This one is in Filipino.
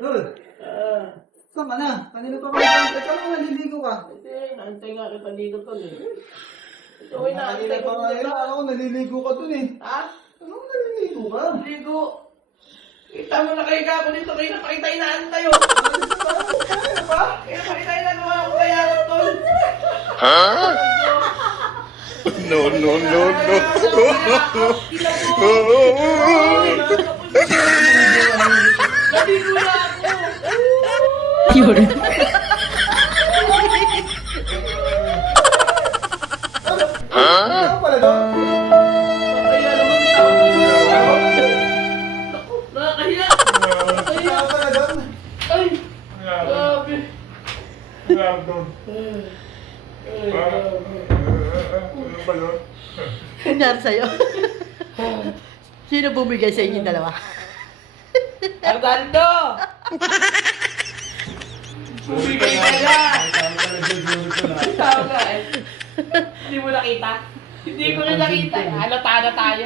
Uy, saan ka na? Kanina pa may pantay ka lang, naliligo ka. Hindi, naantay nga kita dito tol eh. Uy, Kanina naantay pa ko nga dito. ako, naliligo ka dun eh. Ha? Anong naliligo ka? Ligo. Kita mo nakahiga ako dito kayo napakita inaantay oh. Ano ba? Kaya napakita inagawa ko kaya tol. No, no, no, no. Naligo na ako. Yun. Ano pala doon? Nakakahiya naman ito. Naku, nakakahiya. Nakakahiya. Ano pala doon? Ay, grabe. Ay, grabe. Kunyari sa'yo. Sino bumigay sa inyo dalawa? Arnaldo! Bumigay ka na! Tama eh. Hindi mo nakita? Hindi ko na nakita. Halata na tayo.